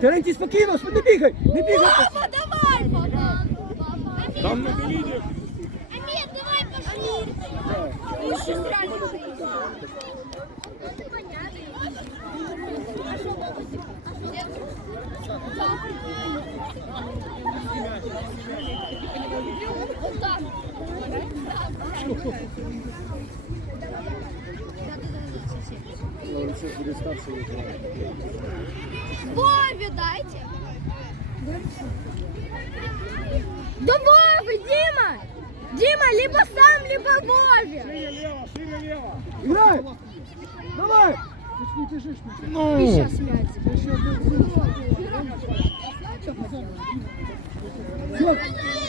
Терентій, спокійно, не бігай, не бігай. Папа, давай! Там на лінії. Амир, давай пошли! Лучше сразу. Вот так. Вове дайте. Да Вове, Дима! Дима, либо сам, либо Вове. Шире лево, шире лево. Играй! Давай! Ну, Сейчас мяч.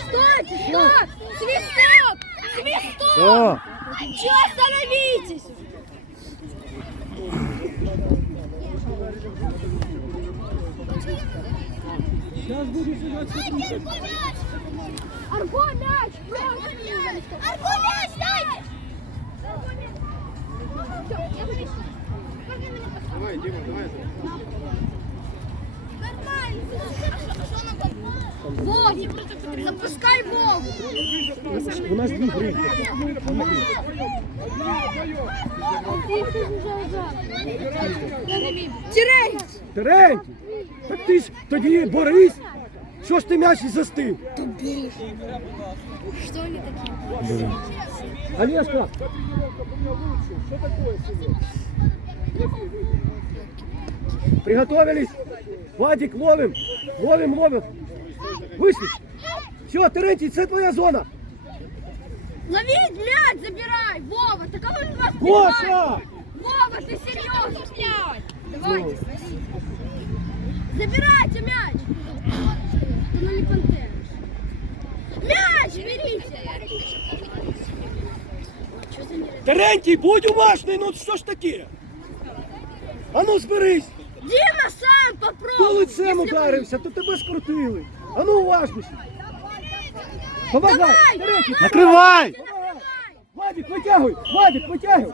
Стойте, стоп! Свисток! Свисток! Чего остановитесь? Сейчас будешь играть Арго мяч! Арго мяч, дайте! Давай, Дима, давай. Вов, запускай Вов! У нас дві гри. Теренть! Терентій! Так ти ж тоді борись! Що ж ти м'яч і застив? Что они такие? Олежка! Что такое сегодня? Приготовились! Вадик, ловим! Ловим, ловим! Вышли! Все, Терентій, це твоя зона! Ловить мяч, забирай! Вова, так кого он вас Гоша! Вова, ты серьезно, блядь! Давайте. Забирайте мяч! Ты ну не пантера. Мяч берите! Терентій, будь уважний, ну що ж таке? А ну зберись! Дима сам попробуй! Хто лицем если ударився, то тебе скрутили. А ну уважніше. Помагай! Давай! Терентій, накривай! Вадик, витягуй! Вадик, витягуй!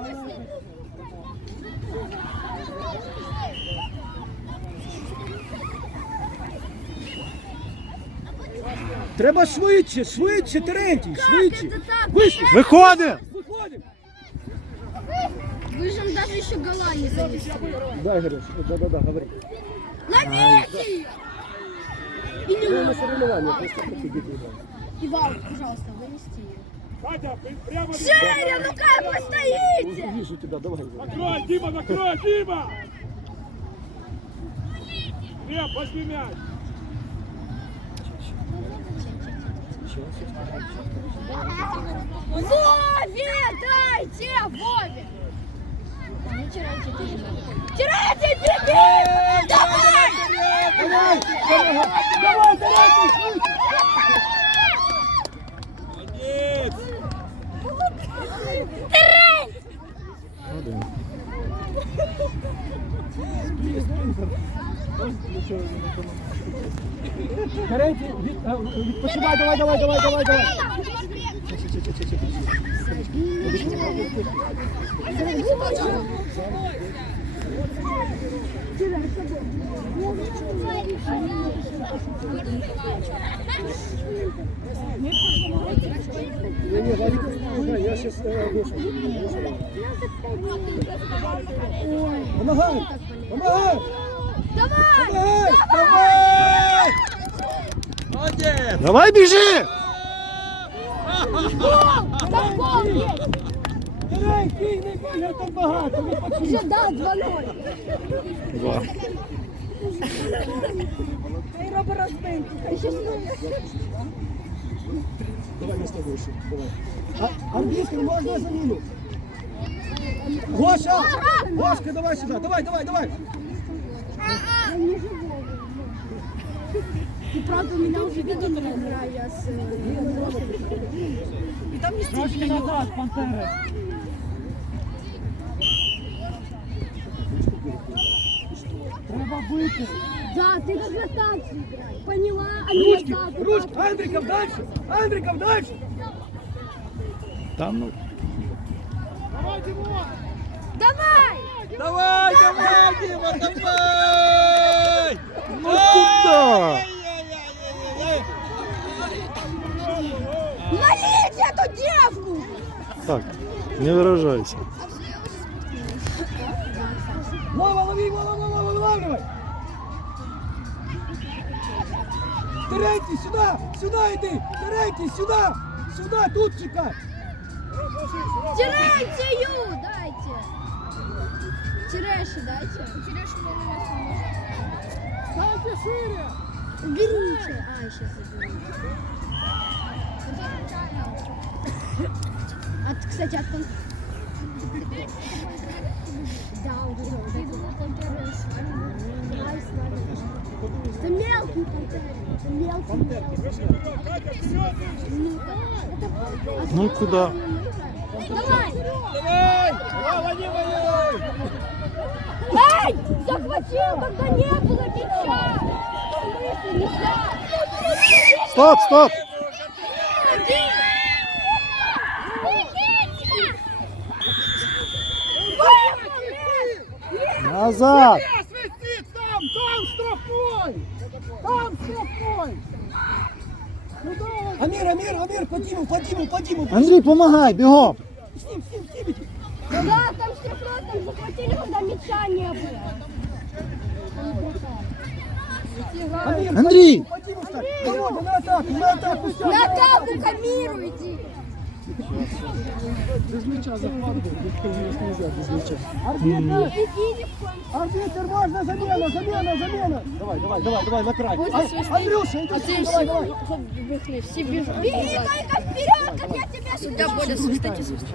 Треба швидше, швидше, Терентій, швидше. это так? Вийшли, виходимо! виходимо. Вы же даже еще гола не завели. Да, Игорь, да-да-да, говори. Ловите! И не Ну, на надо. соревнования, просто такие дети. Иван, пожалуйста, вынести ее. Катя, при- прямо... Женя, ну как вы стоите? Вижу тебя, давай. Накрой, Дима, накрой, Дима! Глеб, возьми мяч. Вове, дайте, Вове! Теряйте, беги! Давай! Давай, давай, давай. Молодец! Теряй! Терентій, від, а, відпочивай, давай, давай, давай, давай, давай. Не, сейчас э, Гоша. Помогай, помогай, Давай! помогай, давай! Давай біжи! Там гол есть! Терентій, не бігай там багато, відпочинь. Уже да, 2-0. Два. Хай робить розбинку. Хай щось Давай мы с тобой еще. Давай. А, английский можно замину? Гоша! Гошка, давай сюда. Давай, давай, давай. И правда, у меня уже видно игра, я с... И там не назад, пантера. Бити. Да, ты должна так играть. Поняла? А не Ручки, вот ручки. так. Андриков дальше. Андриков дальше. Там ну. Давай, Давай! Давай, давай, Дима, давай! Ну куда? Валите эту девку! Так, не выражайся. Вова, лови, Вова, Вова, вылавливай! Терентий, сюда! Сюда иди! Терентий, сюда! Сюда, тут чекай! Терентию дайте! Тереши дайте. Терешу Станьте шире! Берите. А, сейчас заберу. От, кстати, от кон- Да, это, мелкий пантер. Это мелкий. Ну куда? Давай! Давай! Вова, не воюй! Эй! Захватил, когда не было мяча! Стоп, стоп! Назад! Свистит там! Там штрафной! Там штрафной! Амир, Амир, Амир, по Диму, по Диму, по Диму! Андрій, помагай, бігом! С ним, с ним, с ним! иди. Да, там штрафной, там захватили, когда мяча не было. Амир, Андрій! по Диму встань! Володя, на атаку, на атаку, все! На атаку Камиру иди. Без мяча захватывай, нельзя без мяча. Арбитр, арбитр, можно замена, замена, замена! Давай, давай, давай, давай, на край! А- Андрюша, иди сюда, давай, давай! Беги только вперед, как я тебя сюда буду свистать и свистать.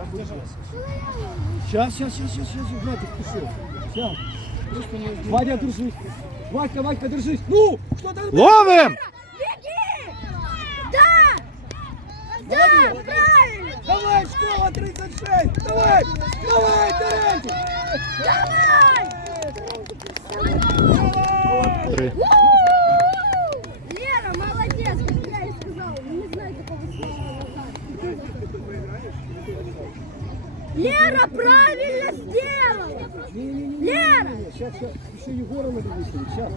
Сейчас, сейчас, сейчас, сейчас, сейчас, Владик, пошел. Сейчас. Вадя, держись. Вадька, Вадька, держись. Ну, что там? Ловим! Беги! Да! Да, правильно! Давай, школа 36! Давай! Давай, Терентий! Давай! Три. Лера, молодец, как я и сказала. Не знаю такого слова Лера правильно сделала! Лера! Сейчас, сейчас, еще Егора надо выставить. Сейчас.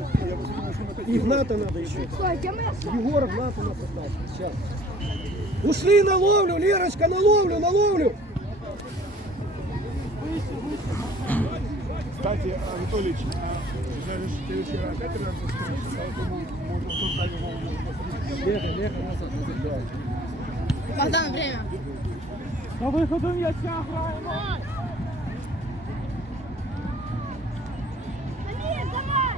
Игната надо еще. Стой, я? Егора Игната надо поставить. Сейчас. Ушли на ловлю, Лерочка, на ловлю, на ловлю. Кстати, Анатолич, ты вчера опять поэтому можно его назад, назад. Богдан, время. По выходу играем! Амир, давай!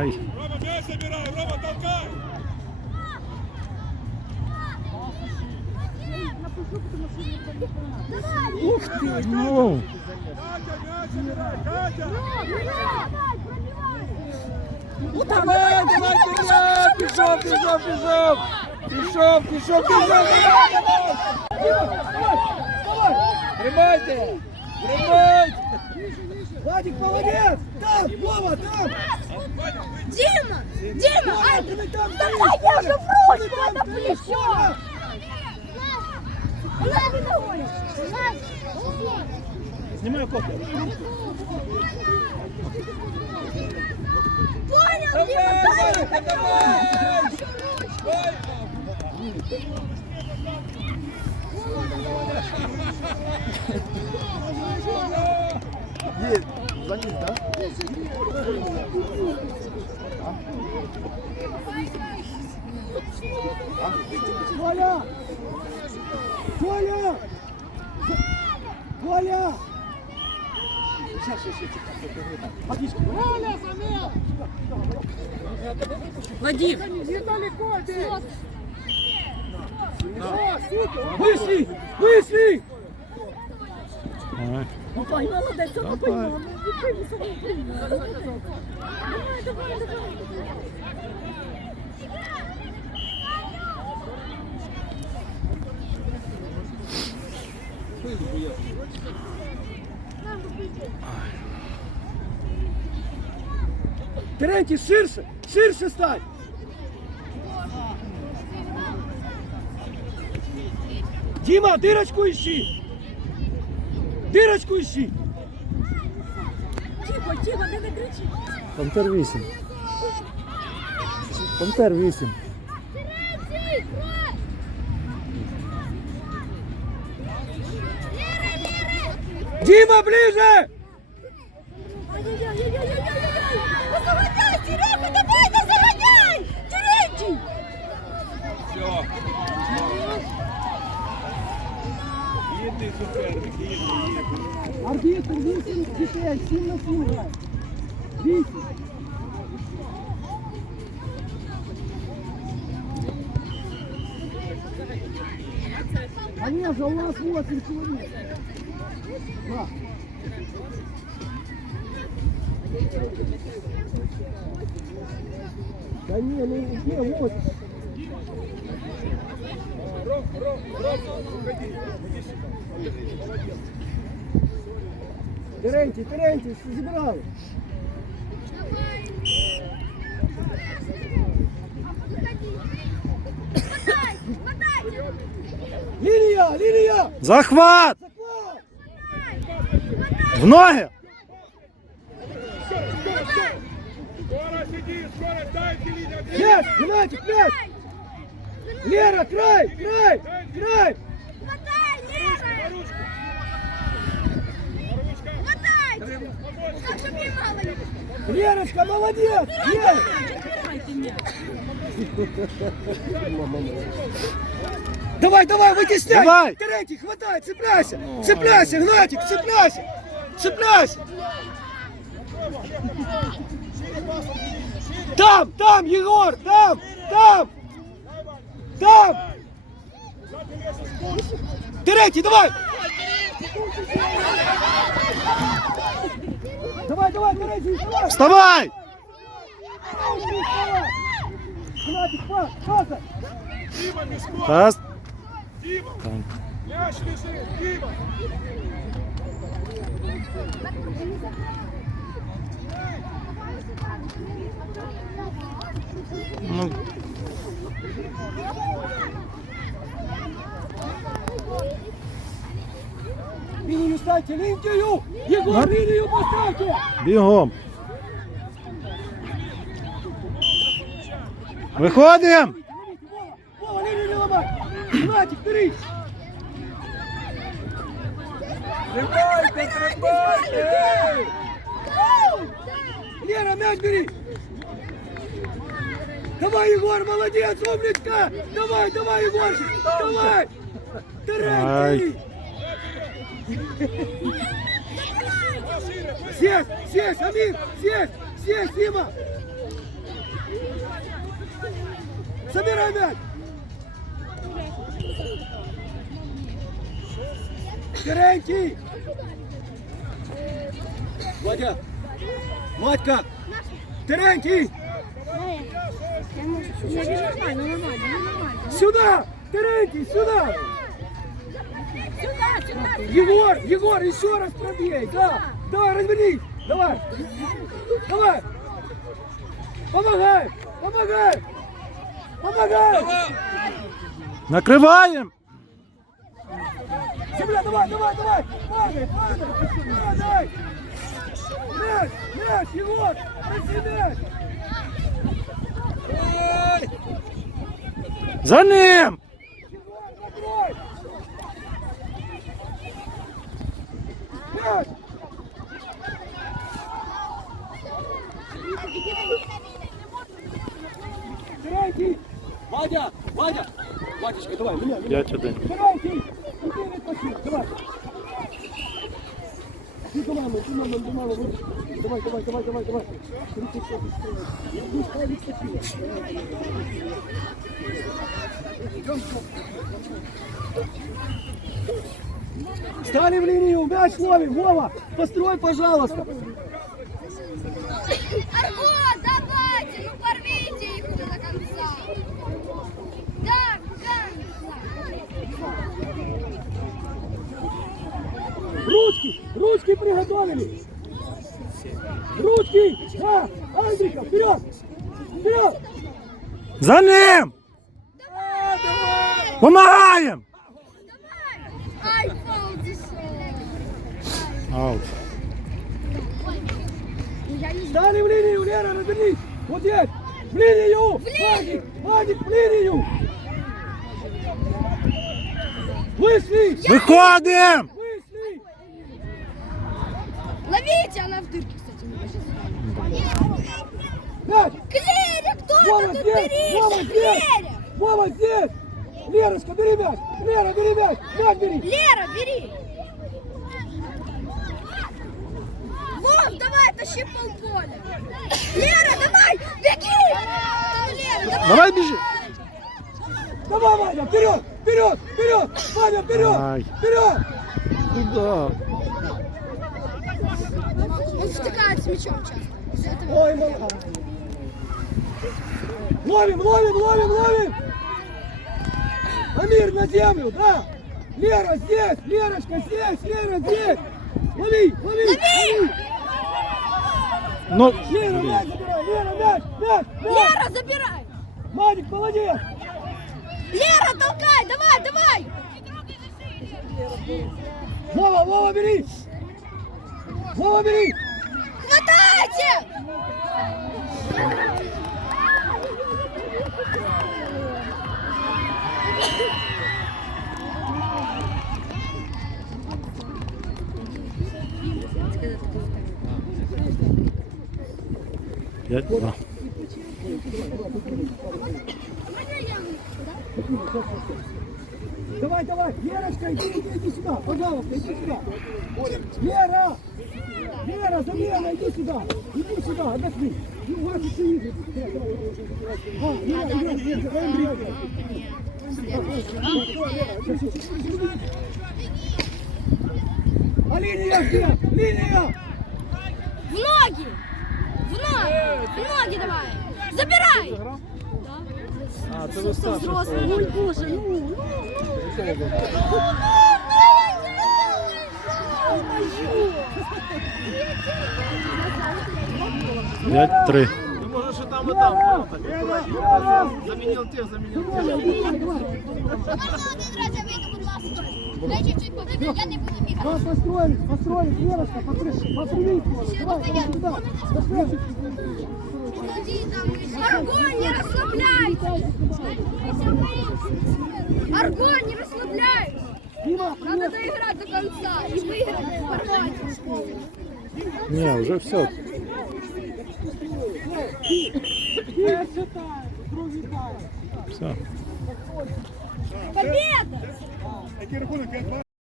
Ай. Рома, мяч забирай! Рома, толкай! Ух ты! Ну, Катя, мяч забирай! Катя! Давай, пробивай! Давай, давай, вперед! Пішов, пішов, пішов! Пішов, пішов, пішов! Тримайте! Тримайте! Вадик, молодец! Там, Вова, там! Дима! Дима! Ай, Ты там давай я же в ручку, это плечо! Снимай копию. Понял, Дима, Давай, дай давай, давай! Є, заліз, да? Коля! Коля! Коля! Сейчас, сейчас, сейчас. Водичка. Коля, замел! Вадим! Недалеко ты! Вышли! Вышли! Ай. Ой, молодец, он Давай. поймал. Давай, давай, давай. Терентий, ширше! Ширше стань! Дима, дырочку ищи! Дірочку ищи. Тихо, тихо, ти не кричи. Пантер 8. Пантер 8. Дима, ближе! Ну заганяй, Серега, давай, да заганяй! Терентий! Єдний суперник, єдний, єдний. Арбітр, 8 дітей, 7 на 7 грає. 8. Олежа, у нас 8 человек. На. Да не, ну где 8? Терентий, Терентий, забирали. Линия, линия! Захват! В ноги! Скоро сиди, скоро дайте. Мяч, Геннадий, мяч! Лера, край, край, край! Хватай, Лера! Так, щоб піймала їх. Лерочка, молодец! Лера! Давай, давай, вытесняй! Давай! Терентий, хватай, цепляйся! Цепляйся, Гнатик, цепляйся! Цепляйся! Там, там, Егор, там, там! Там! Терентий, давай! Давай, давай, давай! Вставай! Гнатик, пас. Дима, мяч лежит. Дима. Ну, Линию ставьте, линию! Егор, линию поставьте! бігом. Виходимо! Вова, линию не ломай! Гнатик, бери! Тримайте, тримайте! Лера, мяч бери! Давай, Егор, молодец, умничка! Давай, давай, Егорчик, давай! Терентий! Сесть, сесть, Амир, сесть, сесть, Дима! Собирай мяч! Терентий! Вадя! Матька! Терентий! Сюда! Терентий, сюда! Сюда, сюда. Егор, Егор, еще раз пробей! Да! Давай, развернись! Давай! Давай! Помогай! Помогай! Помогай! Накриваємо! Земля, давай, давай, давай! Падай, падай! Падай! Мяч! Мяч, Егор! Неси мяч! Ой! За ним! Мяч! Терентий! Вадя! Вадя! Вадечка, давай, меня, меня! 5-1. Терентий! Иди відпочинь, давай! Ти до мами, ти мами, до мами, давай, давай, давай, давай, давай! Стали в линию, мяч ловим, Вова, построй, пожалуйста. Арго, давайте, ну порвите их уже до конца. Да, да. Ручки, ручки приготовили. Ручки, да, Андрика, вперед, вперед. За ним! Помагаємо! Ай. Аут. Стали в линию, Лера, развернись. Вот здесь. В линию. Вадик, Вадик, в линию. Вышли. Виходимо! Ловите, она в дырке, кстати, не. Мяч. Клеря, кто Вова это тут здесь. Вова здесь. Клеря! Вова здесь. Лерочка, бери мяч. Лера, бери мяч. Мяч бери. Лера, бери! Вов, давай, тащи полполя! Лера, давай! Беги! Лера, давай! Давай біжи! Давай, Ваня, вперед, вперед, вперед. Ваня, вперед, вперед. Куда? Он втыкается мячом часто. Этого. Ой, мама. Ловим, ловим, ловим, ловим. Амир, на землю, да. Лера здесь, Лерочка здесь, Лера здесь. Лови, лови, лови. Ну, Лера, мяч забирай, Лера, мяч, мяч, мяч. Лера, забирай! Мадик, молодец. Лера, толкай! Давай, давай! Вова, Вова, бери. Вова, бери. Хватайте! п'ять, два. Давай, давай, Лерочка, иди, иди, иди сюда, пожалуйста, иди сюда. Лера! Лера, замена, иди сюда, иди сюда, отдохни. Ну, вас еще видит. А, Лера, Лера, Лера, Лера. А линия где? Линия! В ноги! В ноги! В ноги давай! Забирай! А, ты взрослый. Ой, боже, ну, П'ять, три. Може, що там і там. Замінив тих, замінив тих. Можна один раз я вийду, будь ласка. Дай чуть-чуть побігати, я не буду бігати. Да, построились, построились, Лерочка, попри- попрыгни. Давай, давай сюда. Построились. Аргон, не расслабляйся! Аргон, не расслабляйся! Дима, Надо доиграть до конца и выиграть в формате. Ні, вже все. Все. Победа! Який рахунок? 5-2?